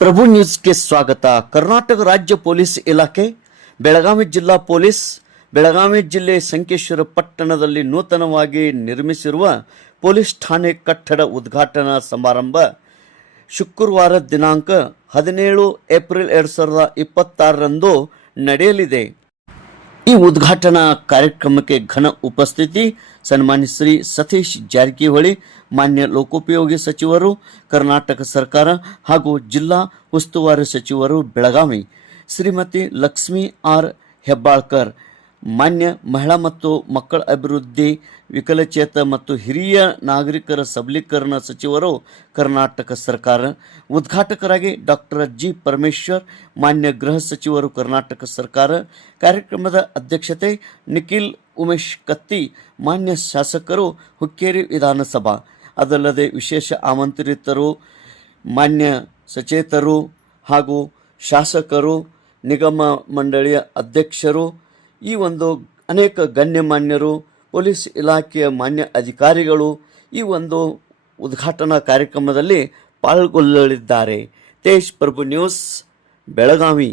ಪ್ರಭು ನ್ಯೂಸ್ಗೆ ಸ್ವಾಗತ. ಕರ್ನಾಟಕ ರಾಜ್ಯ ಪೊಲೀಸ್ ಇಲಾಖೆ ಬೆಳಗಾವಿ ಜಿಲ್ಲಾ ಪೊಲೀಸ್ ಬೆಳಗಾವಿ ಜಿಲ್ಲೆ ಸಂಕೇಶ್ವರ ಪಟ್ಟಣದಲ್ಲಿ ನೂತನವಾಗಿ ನಿರ್ಮಿಸಿರುವ ಪೊಲೀಸ್ ಠಾಣೆ ಕಟ್ಟಡ ಉದ್ಘಾಟನಾ ಸಮಾರಂಭ ಶುಕ್ರವಾರ ದಿನಾಂಕ 17 ಏಪ್ರಿಲ್ 2026ರಂದು ನಡೆಯಲಿದೆ. ಈ ಉದ್ಘಾಟನಾ ಕಾರ್ಯಕ್ರಮಕ್ಕೆ ಘನ ಉಪಸ್ಥಿತಿ ಸನ್ಮಾನ್ಯ ಶ್ರೀ ಸತೀಶ್ ಜಾರಕಿಹೊಳಿ, ಮಾನ್ಯ ಲೋಕೋಪಯೋಗಿ ಸಚಿವರು, ಕರ್ನಾಟಕ ಸರ್ಕಾರ ಹಾಗೂ ಜಿಲ್ಲಾ ಉಸ್ತುವಾರಿ ಸಚಿವರು ಬೆಳಗಾವಿ, ಶ್ರೀಮತಿ ಲಕ್ಷ್ಮೀ ಆರ್ ಹೆಬ್ಬಾಳ್ಕರ್, ಮಾನ್ಯ ಮಹಿಳಾ ಮತ್ತು ಮಕ್ಕಳ ಅಭಿವೃದ್ಧಿ, ವಿಕಲಚೇತ ಮತ್ತು ಹಿರಿಯ ನಾಗರಿಕರ ಸಬಲೀಕರಣ ಸಚಿವರು ಕರ್ನಾಟಕ ಸರ್ಕಾರ, ಉದ್ಘಾಟಕರಾಗಿ ಡಾಕ್ಟರ್ ಜಿ ಪರಮೇಶ್ವರ್, ಮಾನ್ಯ ಗೃಹ ಸಚಿವರು ಕರ್ನಾಟಕ ಸರ್ಕಾರ. ಕಾರ್ಯಕ್ರಮದ ಅಧ್ಯಕ್ಷತೆ ನಿಖಿಲ್ ಉಮೇಶ್ ಕತ್ತಿ, ಮಾನ್ಯ ಶಾಸಕರು ಹುಕ್ಕೇರಿ ವಿಧಾನಸಭಾ. ಅದಲ್ಲದೆ ವಿಶೇಷ ಆಮಂತ್ರಿತರು, ಮಾನ್ಯ ಸಚೇತರು ಹಾಗೂ ಶಾಸಕರು, ನಿಗಮ ಮಂಡಳಿಯ ಅಧ್ಯಕ್ಷರು, ಈ ಒಂದು ಅನೇಕ ಗಣ್ಯಮಾನ್ಯರು, ಪೊಲೀಸ್ ಇಲಾಖೆಯ ಮಾನ್ಯ ಅಧಿಕಾರಿಗಳು ಈ ಒಂದು ಉದ್ಘಾಟನಾ ಕಾರ್ಯಕ್ರಮದಲ್ಲಿ ಪಾಲ್ಗೊಳ್ಳಲಿದ್ದಾರೆ. ತೇಜ್ ಪ್ರಭು ನ್ಯೂಸ್, ಬೆಳಗಾವಿ.